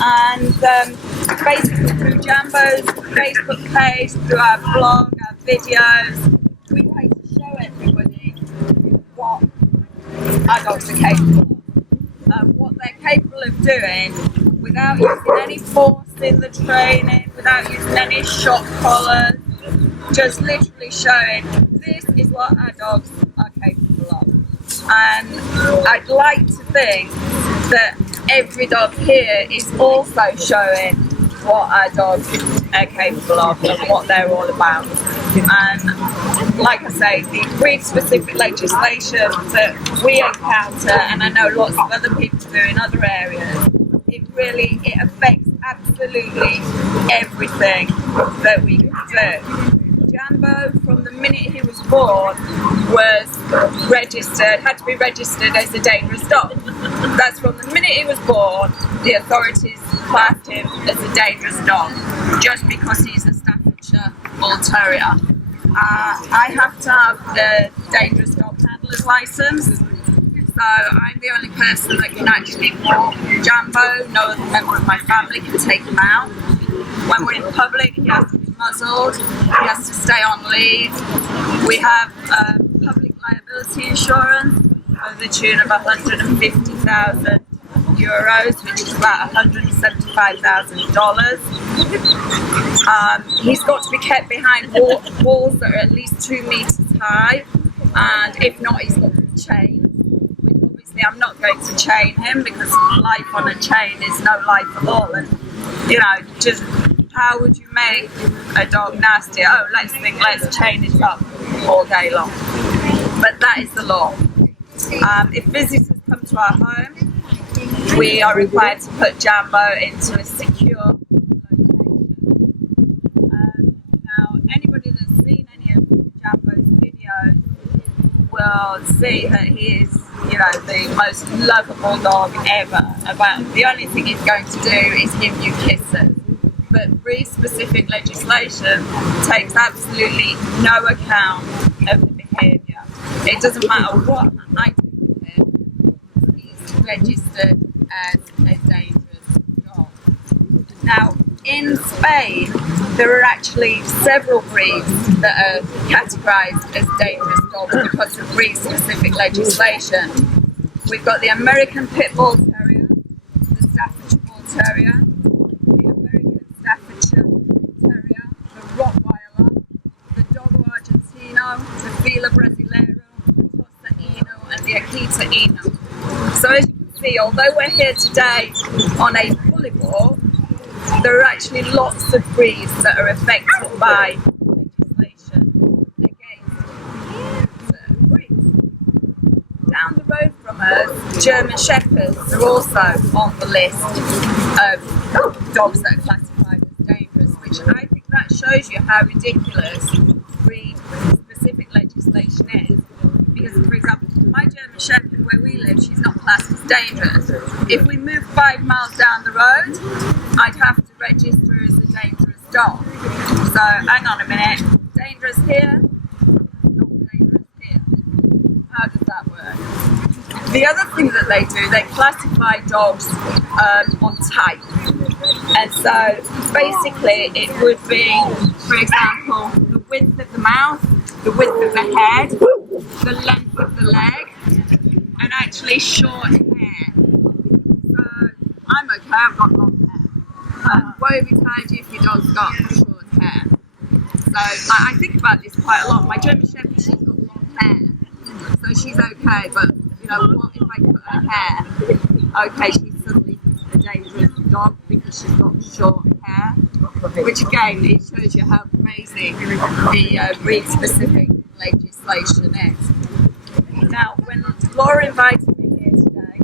And basically through Jambo's Facebook page, through our blog, our videos, we like to show everybody what our dogs are capable of, what they're capable of doing without using any force in the training, without using any shock collars, just literally showing this is what our dogs are capable of. And I'd like to think that every dog here is also showing what our dogs are capable of and what they're all about. And like I say, the breed-specific legislation that we encounter, and I know lots of other people do in other areas, it affects absolutely everything that we can do. Jambo, from the minute he was born, had to be registered as a dangerous dog. That's from the minute he was born, the authorities classed him as a dangerous dog, just because he's a Staffordshire Bull Terrier. I have to have the dangerous dog handler's license, so I'm the only person that can actually walk Jambo. No other member of my family can take him out. When we're in public, he has to be muzzled, he has to stay on lead. We have public liability insurance of the tune of €150,000, which is about $175,000. He's got to be kept behind walls that are at least 2 meters high, and if not, he's got to be chained. Which obviously I'm not going to chain him, because life on a chain is no life at all. And just how would you make a dog nasty? Oh, let's chain it up all day long. But that is the law. If visitors come to our home, we are required to put Jambo into a secure location. Now, anybody that's seen any of Jambo's videos will see that he is, the most lovable dog ever. The only thing he's going to do is give you kisses. But breed-specific legislation takes absolutely no account of the behaviour. It doesn't matter what I do with him, he's registered as a dangerous dog. Now, in Spain, there are actually several breeds that are categorised as dangerous dogs because of breed-specific legislation. We've got the American Pit Bull Terrier, the Staffordshire Bull Terrier, the American Staffordshire Terrier, the Rottweiler, the Dogo Argentino, the Fila Brasileiro, the Tosa Inu, and the Akita Inu. So as you can see, although we're here today on a bully walk, there are actually lots of breeds that are affected by legislation against certain breeds. Down the road from us, German Shepherds are also on the list of dogs that are classified as dangerous, which I think that shows you how ridiculous breed-specific legislation is. Because, for example, my German Shepherd, where we live, she's not classed as dangerous. If we move 5 miles down the road, I'd have to register her as a dangerous dog. So, hang on a minute, dangerous here, not dangerous here. How does that work? The other thing that they do, they classify dogs on type. And so, basically, it would be, for example, the width of the mouth, the width of the head, the length of the leg, and actually short hair. So I'm okay, I've got long hair. Woe betide you if your dog's got short hair. So I think about this quite a lot. My German Shepherd, she's got long hair, so she's okay, but what if I cut her hair? Okay, she's suddenly a dangerous dog because she's got short hair. Which again, it shows you how crazy the breed-specific legislation is. Now, when Laura invited me here today,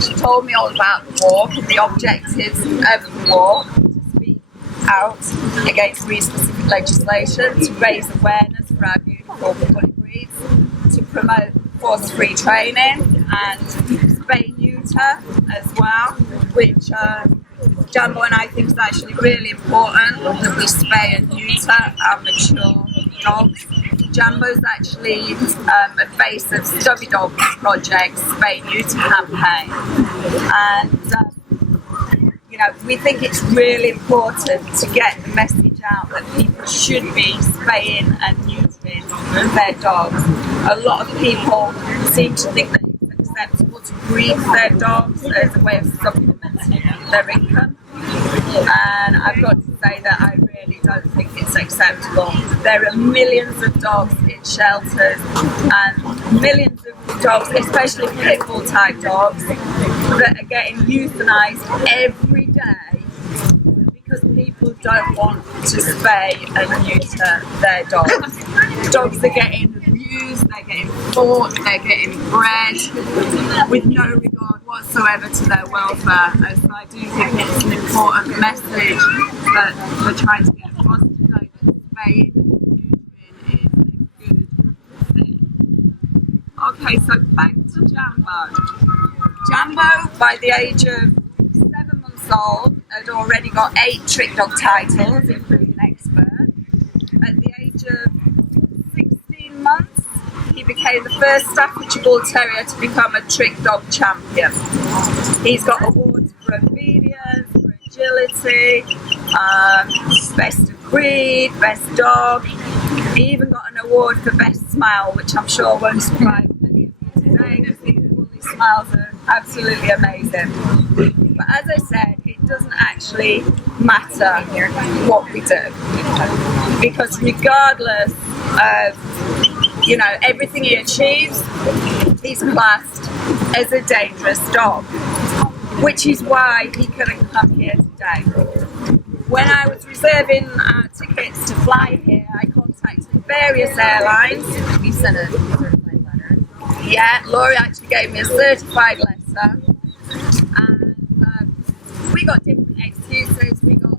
she told me all about the walk and the objectives of the walk, to speak out against breed-specific legislation, to raise awareness for our beautiful bully breeds, to promote force-free training and Spay Neuter as well, which Jambo and I think is actually really important that we spay and neuter our mature dogs. Jambo's actually a base of Stubby Dog Project's Spay Neuter campaign, and we think it's really important to get the message out that people should be spaying and neutering their dogs. A lot of people seem to think that it's acceptable to breed their dogs as a way of supplementing their income. And I've got to say that I really don't think it's acceptable. There are millions of dogs in shelters and millions of dogs, especially pit bull type dogs, that are getting euthanized every day because people don't want to spay and neuter their dogs. Dogs are getting abused, they're getting fought, they're getting bred with no regard whatsoever to their welfare. And so I do think it's an important message that we're trying to get across today, that spaying and neutering is a good thing. Okay, so back to Jambo. Jambo, by the age of 7 months old, had already got 8 trick dog titles, including expert. At the age of 16 months, he became the first Staffordshire Bull Terrier to become a trick dog champion. He's got awards for obedience, for agility, best of breed, best dog. He even got an award for best smile, which I'm sure won't surprise many of you today, because these woolly smiles are absolutely amazing. But as I said, it doesn't actually matter what we do, because regardless of everything he achieves, he's classed as a dangerous dog, which is why he couldn't come here today. When I was reserving tickets to fly here, I contacted various airlines. You sent a certified letter. Yeah, Laurie actually gave me a certified letter, and we got different excuses. We got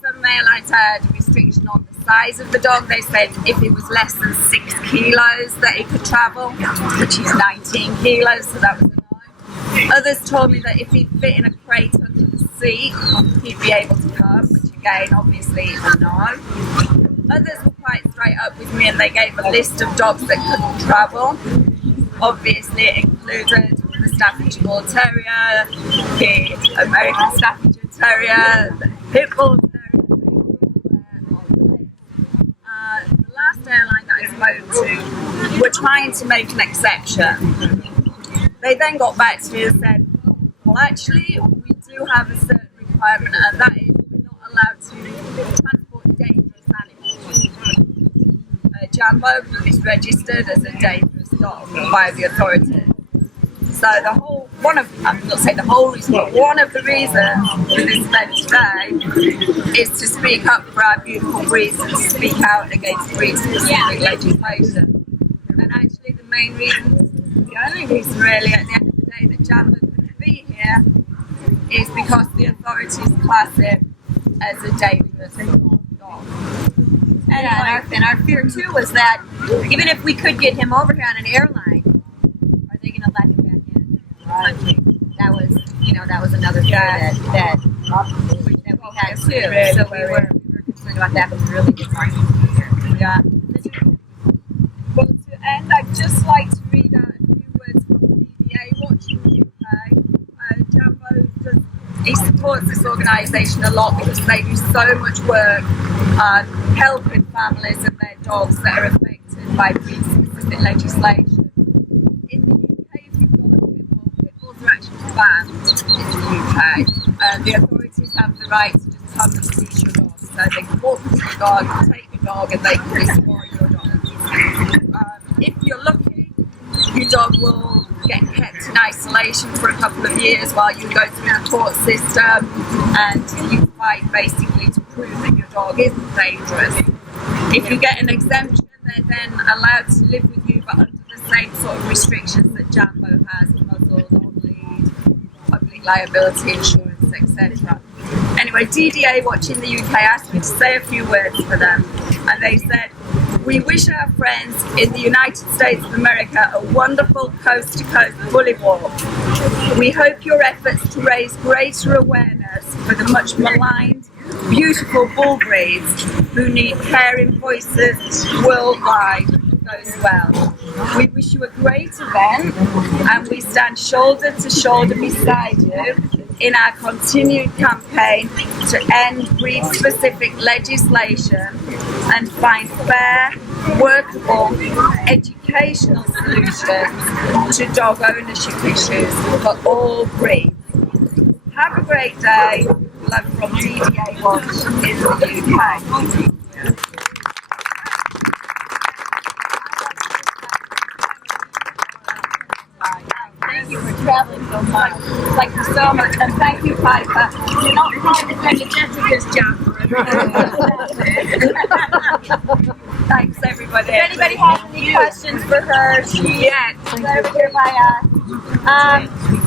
some airlines had a restriction on the size of the dog. They said if it was less than 6 kilos that he could travel, which is 19 kilos, so that was a no. Others told me that if he'd fit in a crate under the seat, he'd be able to come, which again, obviously, a no. Others were quite straight up with me, and they gave a list of dogs that couldn't travel. Obviously, it included the Staffordshire Bull Terrier, the American Staffordshire Terrier, the Pit Bull Terrier. The last airline that I spoke to were trying to make an exception. They then got back to me and said, well, actually, we do have a certain requirement, and that is we're not allowed to transport dangerous animals. Jambo is registered as a dangerous dog by the authorities. So one of the reasons for this event today is to speak up for our beautiful breeds and to speak out against breed-specific legislation. And actually the only reason really at the end of the day that Jambo couldn't be here is because the authorities class him as a dangerous dog. And our fear too was that even if we could get him over here on an airline, are they going to let him back in? Right. That was another fear that we had too. Really, so we were concerned about that, but we really didn't want him to be here. Yeah. Well, to end, I'd just like to read out a few words from DBA Watching the UK. Jambo he supports this organisation a lot because they do so much work helping families and their dogs that are affected by breed-specific legislation. In the UK, if you've got a pit bull, pit bulls are actually banned in the UK. The authorities have the right to just come and seize your dog. So they can walk into your dog, take your dog, and they can destroy your dog. If you're lucky, your dog will get kept in isolation for a couple of years while you go through the court system and you fight basically to prove that your dog isn't dangerous. If you get an exemption, they're then allowed to live with you, but under the same sort of restrictions that Jambo has: muzzle, dog lead, public liability insurance, etc. Anyway, DDA Watching the UK asked me to say a few words for them, and they said, "We wish our friends in the United States of America a wonderful coast-to-coast bully walk. We hope your efforts to raise greater awareness for the much maligned, beautiful bull breeds who need caring voices worldwide goes well. We wish you a great event, and we stand shoulder to shoulder beside you in our continued campaign to end breed-specific legislation and find fair, workable, educational solutions to dog ownership issues for all breeds. Have a great day. Love from DDA Watch in the UK. Thank you for traveling so much. Thank you so much. And thank you, Piper. You don't have to send Jessica's job. Thanks, everybody. If anybody has any questions for her, she's over here by us.